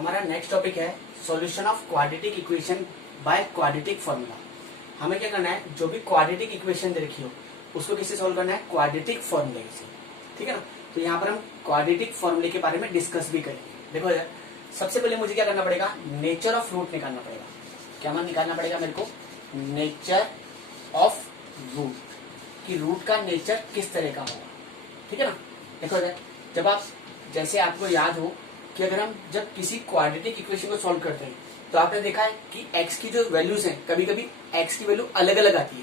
हमारा next topic है solution of quadratic equation by quadratic formula. हमें क्या करना है, जो भी क्वाड्रेटिक इक्वेशन दे रखी हो उसको किससे सॉल्व करना है, क्वाड्रेटिक फॉर्मूले से। ठीक है ना। तो यहाँ पर हम क्वाड्रेटिक फॉर्मूले के बारे में डिस्कस भी करेंगे। देखो यार, सबसे पहले मुझे क्या करना पड़ेगा, नेचर ऑफ रूट निकालना पड़ेगा। क्या मान निकालना पड़ेगा मेरे को, नेचर ऑफ रूट, कि रूट का नेचर किस तरह का होगा। ठीक है ना। देखो यार, जब आप जैसे आपको याद हो कि अगर हम जब किसी क्वाड्रेटिक इक्वेशन को सॉल्व करते हैं तो आपने देखा है कि x की जो वैल्यूज हैं, कभी कभी x की वैल्यू अलग अलग आती है।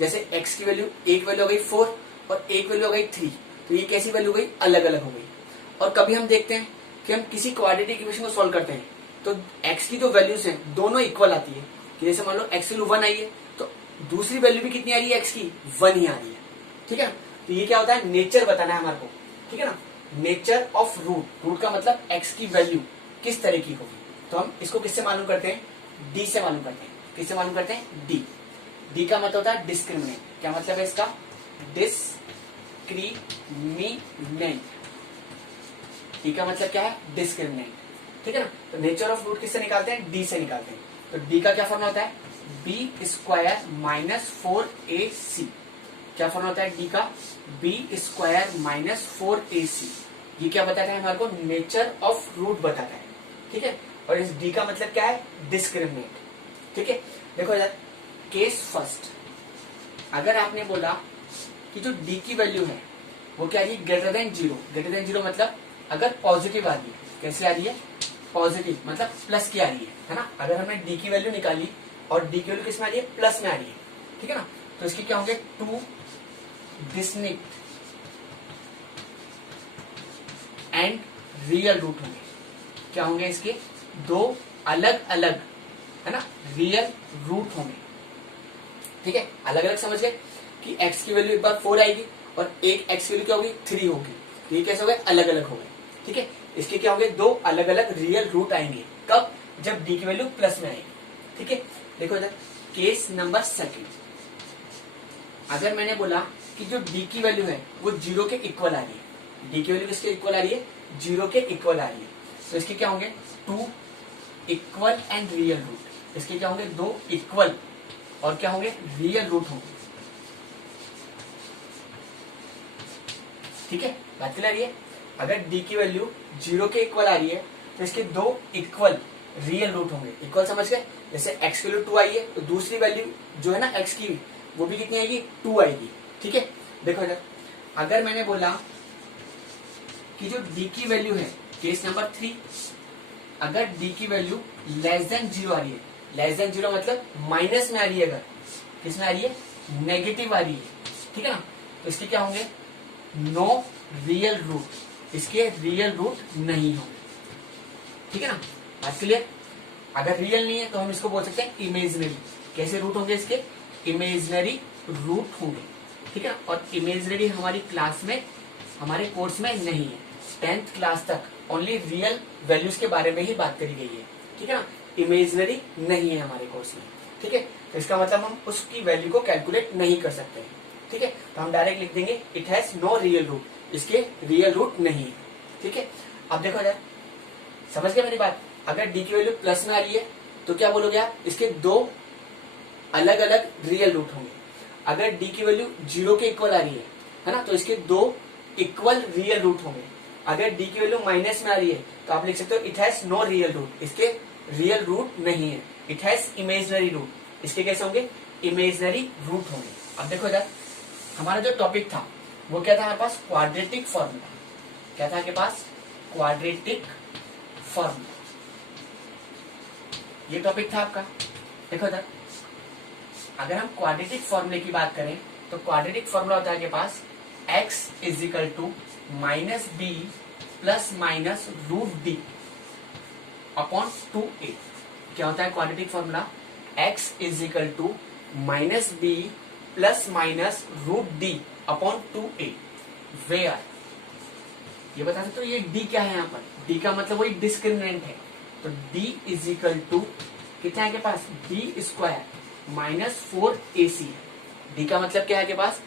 जैसे x की वैल्यू, एक वैल्यू हो गई 4 और एक वैल्यू हो गई 3, तो ये कैसी वैल्यू हो गई, अलग अलग हो गई। और कभी हम देखते हैं कि हम किसी क्वाड्रेटिक इक्वेशन को सॉल्व करते हैं तो x की जो वैल्यूज हैं दोनों इक्वल आती है। कि जैसे मान लो x वैल्यू 1 आई है तो दूसरी वैल्यू भी कितनी आ रही है, x की 1 ही आ रही है। ठीक है ना। तो ये क्या होता है, नेचर बताना है हमारे को। ठीक है ना। नेचर ऑफ रूट, रूट का मतलब x की वैल्यू किस तरह की होगी। तो हम इसको किससे मालूम करते हैं, d से मालूम करते हैं। किससे मालूम करते हैं, d। d का मतलब होता है डिस्क्रिमिनेंट। क्या मतलब है इसका, डिस्क्रिमिनेंट। d का मतलब क्या है, डिस्क्रिमिनेंट। ठीक है ना। तो नेचर ऑफ रूट किससे निकालते हैं, d से निकालते हैं। तो d का क्या फॉर्मूला होता है, b स्क्वायर माइनस 4ac। क्या फॉर्मूला होता है d का, b स्क्वायर माइनस 4ac। ये क्या बताता है हमारे को, नेचर ऑफ रूट बताता है। ठीक है। और इस d का मतलब क्या है, डिस्क्रिमिनेंट। ठीक है। देखो यार, केस फर्स्ट, अगर आपने बोला कि जो d की वैल्यू है वो क्या आ रही है, ग्रेटर देन 0। ग्रेटर देन 0 मतलब अगर पॉजिटिव आ रही है, कैसे आ रही है, पॉजिटिव मतलब प्लस की आ रही है ना। अगर हमने d की वैल्यू निकाली और d की वैल्यू किस में आ रही है, प्लस में आ रही है। ठीक है ना। तो इसके क्या होंगे, 2 डिस्टिंक्ट एंड रियल रूट होंगे। क्या होंगे इसके, दो अलग अलग, है ना, रियल रूट होंगे। ठीक है। अलग अलग समझ गए कि x की वैल्यू एक बार 4 आएगी और एक x की वैल्यू क्या होगी, 3 होगी। तो ये कैसे हो गए, अलग अलग हो गए। ठीक है। इसके क्या होंगे, दो अलग अलग रियल रूट आएंगे। कब, जब d की वैल्यू प्लस में आएगी। ठीक है। देखो इधर केस नंबर सेकंड, अगर मैंने बोला कि जो d की वैल्यू है वो 0 के इक्वल आ रही है, d की वैल्यू किसके इक्वल आ रही है, 0 के इक्वल आ रही है, तो इसके क्या होंगे, 2 इक्वल एंड रियल रूट। इसके क्या होंगे, 2 इक्वल और क्या होंगे, रियल रूट होंगे। ठीक है, बात क्लियर है। अगर d की वैल्यू 0 के इक्वल आ रही है तो इसके 2 इक्वल रियल रूट होंगे। इक्वल समझ गए। जैसे x की वैल्यू 2 आई है तो दूसरी वैल्यू जो है ना x की, वो भी कितनी आएगी, 2 आएगी। ठीक है। देखो इधर, अगर मैंने बोला कि जो d की वैल्यू है, केस नंबर 3, अगर d की वैल्यू लेस देन 0 आ रही है, लेस देन 0 मतलब माइनस में आ रही है, अगर किस में आ रही है, नेगेटिव आ रही है। ठीक है ना। तो इसके क्या होंगे, नो रियल रूट, इसके रियल रूट नहीं होंगे। ठीक है ना, बात क्लियर। अगर रियल नहीं है तो हम इसको बोल सकते हैं इमेजिनरी। कैसे रूट होंगे इसके, इमेजिनरी रूट होंगे। ठीक है ना। और इमेजिनरी हमारी क्लास में, हमारे कोर्स में नहीं है। 10th क्लास तक ओनली रियल वैल्यूज के बारे में ही बात करी गई है। ठीक है ना, इमेजिनरी नहीं है हमारे कोर्स में। ठीक है। तो इसका मतलब हम उसकी वैल्यू को कैलकुलेट नहीं कर सकते हैं। ठीक है। तो हम डायरेक्ट लिख देंगे it has no real root, इसके रियल रूट नहीं है। ठीक है। अब देखो यार, समझ गए मेरी बात। अगर d की वैल्यू प्लस में आ रही है तो क्या बोलोगे आप, इसके 2 अलग अलग रियल रूट होंगे। अगर d की वैल्यू 0 के इक्वल आ रही है ना, तो इसके 2 इक्वल रियल रूट होंगे। अगर d की वैल्यू माइनस में आ रही है तो आप लिख सकते हो it has no real root, इसके रियल रूट नहीं है। इट हैज इमेजिनरी रूट, इसके कैसे होंगे, इमेजिनरी रूट होंगे। अब देखो इधर, हमारा जो टॉपिक था वो क्या था हमारे पास, क्वाड्रेटिक फॉर्मूला। क्या था आपके पास, क्वाड्रेटिक फॉर्मूला, ये टॉपिक था आपका। देखो इधर, अगर हम क्वाड्रेटिक फॉर्मूले की बात करें तो क्वाड्रेटिक फॉर्मूला होता है आपके पास x is equal to minus B plus minus root D upon 2a। क्या होता है quadratic formula, x is equal to minus B plus minus root D upon 2a, where, ये बता सकते हो ये d क्या है यहाँ पर, d का मतलब वही डिस्क्रिमिनेंट है। तो d इज इक्वल टू कितना है आपके पास, b स्क्वायर माइनस 4ac है। d का मतलब क्या है आपके पास,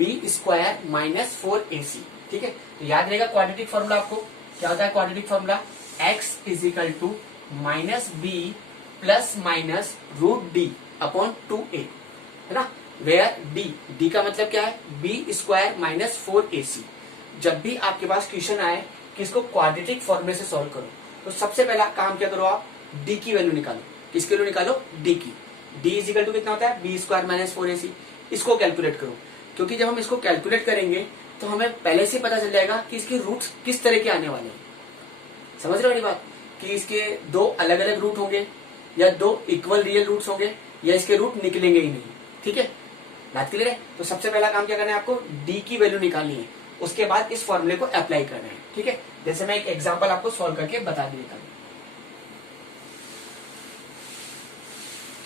b स्क्वायर माइनस 4ac। ठीक है। तो याद रहेगा क्वाड्रेटिक फॉर्मूला आपको क्या होता है, quadratic formula X is equal to minus B plus minus root D upon 2a, है ना। वेयर डी का मतलब क्या है, बी स्क्वायर माइनस 4ac। जब भी आपके पास क्वेश्चन आए कि इसको क्वाड्रेटिक फॉर्मूले से सॉल्व करो, तो सबसे पहला काम क्या करो, आप डी की वैल्यू निकालो। किसकी वैल्यू निकालो, डी की। डी इज इक्वल टू कितना होता है, बी स्क्वायर माइनस 4ac। इसको कैलकुलेट करो, क्योंकि जब हम इसको कैलकुलेट करेंगे तो हमें पहले से पता चल जाएगा कि इसके रूट्स किस तरह के आने वाले हैं। समझ रहे हो मेरी बात, कि इसके दो अलग अलग रूट होंगे या दो इक्वल रियल रूट्स होंगे या इसके रूट निकलेंगे ही नहीं। ठीक है, बात क्लियर है। तो सबसे पहला काम क्या करना है, आपको डी की वैल्यू निकालनी है, उसके बाद इस फॉर्मूले को अप्लाई करना है। ठीक है, जैसे मैं एक एग्जांपल आपको सॉल्व करके बता देता हूं।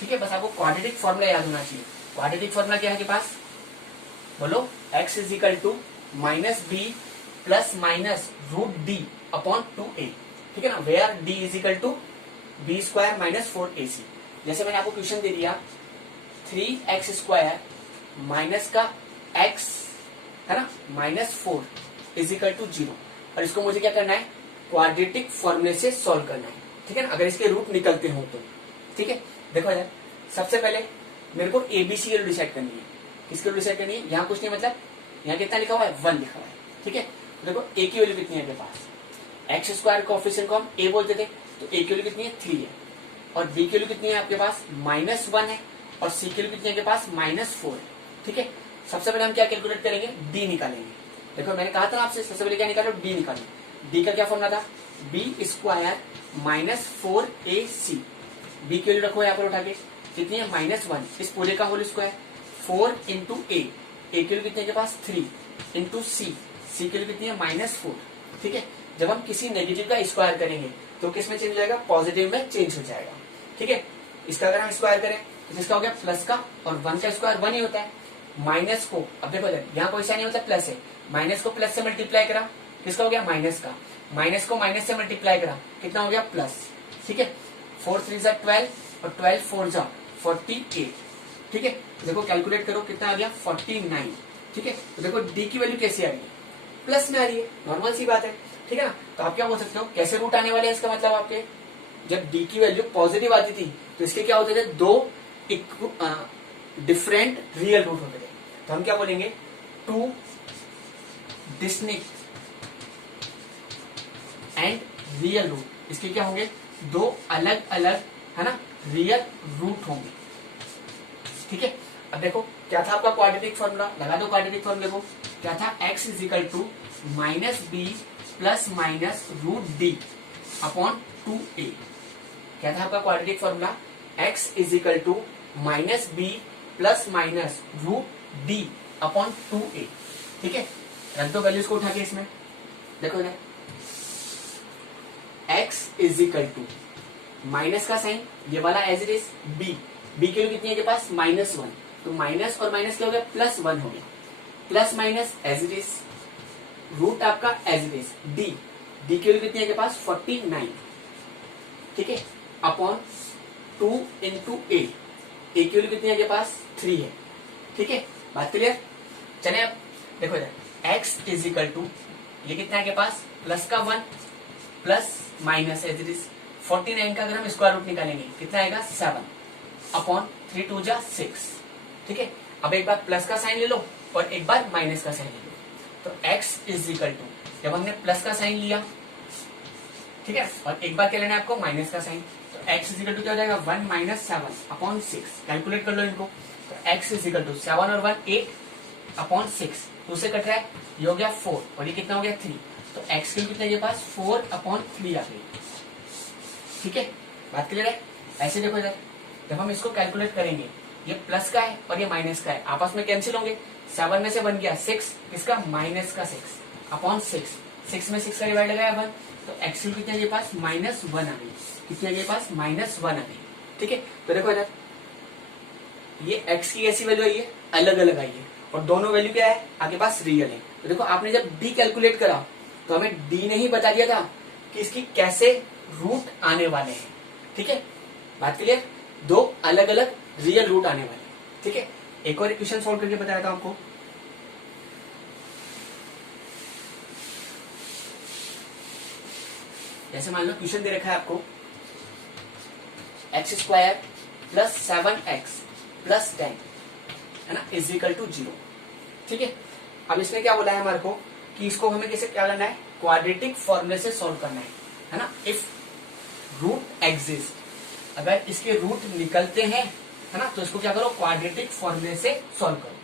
ठीक है, बस आपको क्वाड्रेटिक फॉर्मूला याद होना चाहिए। क्वाड्रेटिक फॉर्मूला क्या है के पास, बोलो, x is equal to minus B plus minus root D upon 2a। ठीक है ना, where d is equal to B square minus 4ac। जैसे मैंने आपको क्वेश्चन दे दिया 3x स्क्वायर माइनस का x, है ना, माइनस 4 इज इक्वल टू 0, और इसको मुझे क्या करना है, क्वाड्रेटिक फॉर्मूले से सॉल्व करना है। ठीक है ना, अगर इसके रूट निकलते हो तो। ठीक है, देखो यार, सबसे पहले मेरे को एबीसी की डिसाइड करनी है। किसकी डिसाइड करनी है, यहाँ कुछ नहीं, मतलब यहाँ कितना लिखा हुआ है, 1 लिखा हुआ है। ठीक है, तो देखो ए की वैल्यू कितनी है मेरे पास, एक्स स्क्वायर कोएफिशिएंट को हम ए बोलते थे, तो ए की वैल्यू कितनी है, 3 है। और बी की वैल्यू कितनी है आपके पास, -1 है। और सी की वैल्यू कितनी है आपके पास, -4 है। ठीक है, सबसे पहले हम क्या कैलकुलेट करेंगे, डी निकालेंगे। देखो मैंने कहा था आपसे, सबसे पहले क्या निकालो, डी निकालो। डी का क्या फॉर्मूला था, B square minus 4ac। B की वैल्यू रखो यहाँ पर उठा के, कितनी है, -1, इस पूरे का होल स्क्वायर, 4 इंटू ए की वैल्यू कितनी है के पास, 3 इंटू सी की वैल्यू कितनी है, -4। ठीक है, जब हम किसी नेगेटिव का स्क्वायर करेंगे तो किस में चेंज हो जाएगा, पॉजिटिव में चेंज हो जाएगा। ठीक है, इसका अगर हम स्क्वायर करें तो इसका हो गया प्लस का, और 1 का स्क्वायर 1 ही होता है। माइनस को, अब देखो यहाँ कोई सा नहीं होता, प्लस है, माइनस को प्लस से मल्टीप्लाई करा, किसका हो गया, माइनस का। माइनस को माइनस से मल्टीप्लाई करा, कितना हो गया, प्लस। ठीक है, 4 3 जा 12 और 12 4 जा 48। ठीक है, देखो कैलकुलेट करो कितना आ गया, 49। ठीक है, तो देखो डी की वैल्यू कैसी आ रही है, प्लस में आ रही है, नॉर्मल सी बात है। ठीक है ना, तो आप क्या बोल सकते हो, कैसे रूट आने वाले हैं, इसका मतलब आपके जब डी की वैल्यू पॉजिटिव आती थी तो इसके क्या होते थे, दो डिफरेंट रियल रूट होते थे। तो हम क्या बोलेंगे, 2 डिस्टिंक्ट एंड रियल रूट। इसके क्या होंगे, दो अलग अलग, है ना, रियल रूट होंगे। ठीक है, अब देखो क्या था आपका क्वाड्रेटिक फॉर्मूला, लगा दो क्वाड्रेटिक फॉर्मूले को। क्या था, x is equal to minus B plus minus root D upon 2a। क्या था आपका quadratic formula, x is equal to minus B plus minus root D upon 2a। ठीक है, रख दो वैल्यूज को उठा के इसमें, देखो इधर, x is equal to minus का साइन, ये वाला एज इट इज, b की वैल्यू कितनी है के पास, -1, तो माइनस और माइनस क्या हो गया, +1 हो गया, plus minus as it is, root आपका एज इट इज, डी की वैल्यू कितनी है के पास, 49। ठीक है, अपॉन 2 इंटू ए की वैल्यू कितनी है के पास, 3 है। ठीक है, बात क्लियर। चले अब देखो इधर, x इज इक्वल टू, ये कितना है के पास, प्लस का 1 plus minus as it is, 49 का अगर हम स्क्वायर रूट निकालेंगे कितना आएगा, 7 अपॉन 3 2 जा 6। ठीक है, अब एक बार प्लस का साइन ले लो और एक बार माइनस का साइन ले लो, तो x इज इक्वल टू, जब हमने प्लस का साइन लिया, ठीक है, और एक बार क्या लेना है आपको, माइनस का साइन, तो x इज इक्वल टू क्या हो जाएगा, 1 माइनस 7 अपॉन 6। कैलकुलेट कर लो इनको, तो x इज इक्वल टू 7 और 1 8 अपॉन 6, 2 से कट रहा है, ये हो गया 4 और ये कितना हो गया 3, तो x की कितना है पास, 4 अपॉन 3 आ गई। ठीक है, बात क्लियर है। ऐसे देखो इधर, जब हम इसको कैलकुलेट करेंगे, ये प्लस का है और ये माइनस का है, आपस में कैंसिल होंगे, 7 में से बन गया 6, किसका, माइनस का 6 अपॉन 6 में 6 का डिवाइड लगाया 1, तो x की कितने के पास, -1 आ गई, कितने के पास, -1 आ गई। ठीक है, तो देखो इधर, ये x की ऐसी वैल्यू आई है, अलग अलग आई है, और दोनों वैल्यू क्या है आपके पास, रियल है। तो देखो आपने जब d कैलकुलेट करा तो हमें d ने ही बता दिया था कि इसकी कैसे रूट आने वाले हैं। ठीक है, बात क्लियर, दो अलग अलग रियल रूट आने वाले हैं। ठीक है, एक और इक्वेशन सॉल्व करके बताया था आपको। जैसे मान लो क्वेश्चन दे रखा है आपको x square plus 7x plus 10 है ना इज इक्वल टू 0। ठीक है, अब इसमें क्या बोला है हमारे को कि इसको हमें कैसे क्या करना है, क्वाड्रेटिक फॉर्मूले से सॉल्व करना है ना। इफ रूट एग्जिस्ट, अगर इसके रूट निकलते हैं है ना, तो इसको क्या करो, क्वाड्रेटिक फॉर्मूले से सॉल्व करो।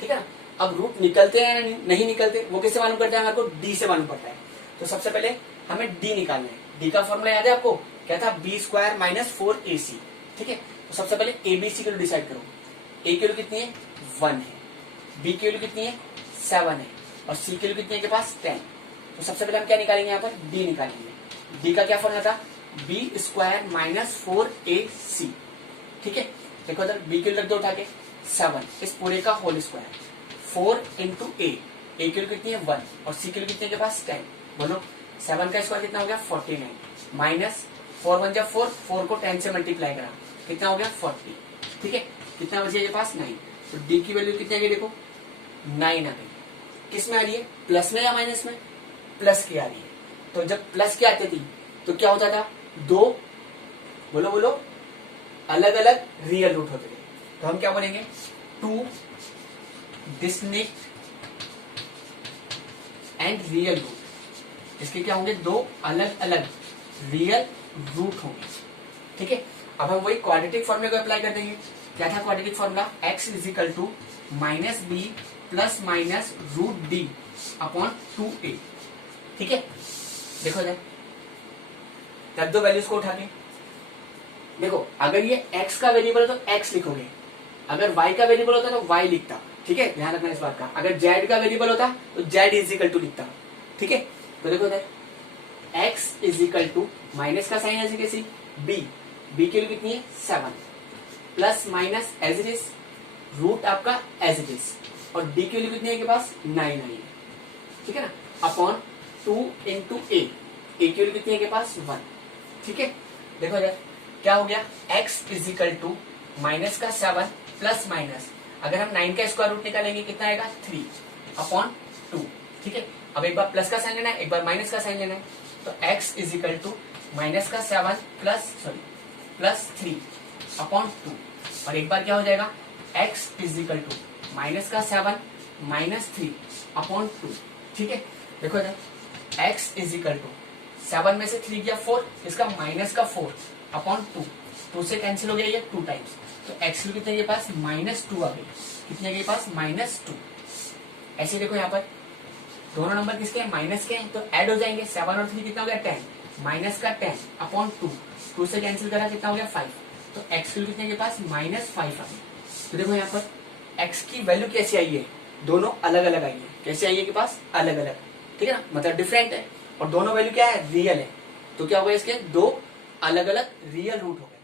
ठीक है ना, अब रूट निकलते हैं या नहीं निकलते वो कैसे मालूम करता है, हमारे को डी से मालूम पड़ता है। तो सबसे पहले हमें डी निकालना है। डी का फॉर्मूला याद है आपको, क्या था, बी स्क्वायर माइनस 4ac। ठीक है, तो सबसे पहले एबीसी की वैल्यू डिसाइड करो। ए की वैल्यू कितनी है, 1 है, बी की वैल्यू कितनी है, 7 है, और सी की वैल्यू कितनी है के पास, 10। तो सबसे पहले हम क्या निकालेंगे, यहाँ पर डी निकालेंगे। डी का क्या फॉर्मूला था, बी स्क्वायर माइनस 4ac। ठीक है, देखो इधर बी की वैल्यू रख दो उठा के 7, इस पूरे का होल स्क्वायर 4 इंटू ए की वैल्यू कितनी है 1 और सी की वैल्यू कितनी है के पास 10। बोलो 7 का स्क्वायर कितना हो गया 49 माइनस 4 1 जा 4, 4 को 10 से मल्टीप्लाई करा कितना हो गया 40। ठीक है, कितना बचे के पास 9। तो डी की वैल्यू कितनी आ गई, देखो 9 आ गई। किस में आ रही है, प्लस में या माइनस में, प्लस की आ रही है। तो जब प्लस की आती थी तो क्या होता था, दो बोलो बोलो अलग अलग रियल रूट होते थे। तो हम क्या बोलेंगे, 2 डिस्टिंक्ट एंड रियल रूट। इसके क्या होंगे, दो अलग अलग रियल रूट होंगे। ठीक है, अब हम वही क्वाड्रेटिक फॉर्मूले को अप्लाई कर देंगे। क्या था quadratic formula, x is equal to minus B plus minus root D upon 2a। ठीक है, देखो जब रख दो वैल्यूज को उठा के, देखो अगर ये x का वेरिएबल है तो x लिखोगे, अगर y का वेरिएबल होता तो y लिखता। ठीक है, ध्यान रखना इस बात का। अगर z का वेरिएबल होता तो z इज इक्वल टू लिखता। ठीक है, तो देखो इधर x is equal to minus का साइन ऐसे कैसी, b की वैल्यू कितनी है 7 plus minus as it is root आपका एज इट इज, और d की वैल्यू कितनी है के पास 9 आई है। ठीक है ना, अपॉन 2 इंटू a की वैल्यू कितनी है के पास 1। ठीक है, देखो इधर क्या हो गया, x is equal to minus का 7 प्लस माइनस, अगर हम 9 का स्क्वायर रूट निकालेंगे कितना आएगा 3 अपॉन 2। ठीक है, अब एक बार प्लस का साइन लेना है, एक बार माइनस का साइन लेना है। तो x is equal to minus का 7 प्लस 3 अपॉन 2, और एक बार क्या हो जाएगा, x is equal to minus का 7 माइनस 3 अपॉन 2। ठीक है, देखो इधर x इज इक्वल टू 7 में से 3 गया 4, इसका माइनस का 4 अपॉन 2 से कैंसिल हो गया ये 2 टाइम्स। तो x कितने के पास -2 आ गई, कितने के पास -2। ऐसे देखो यहाँ पर दोनों नंबर किसके हैं, माइनस के हैं, तो ऐड हो जाएंगे। 7 और 3 कितना हो गया 10, माइनस का 10 अपॉन 2 से कैंसिल करा कितना हो गया 5। तो x कितने के पास -5 आ गई। तो देखो यहाँ पर x की वैल्यू कैसी आई है, दोनों अलग अलग आई है। कैसे आई है के पास, अलग अलग। ठीक है ना, मतलब डिफरेंट है, और दोनों वैल्यू क्या है, रियल है। तो क्या होगा, इसके दो अलग अलग रियल रूट हो गए।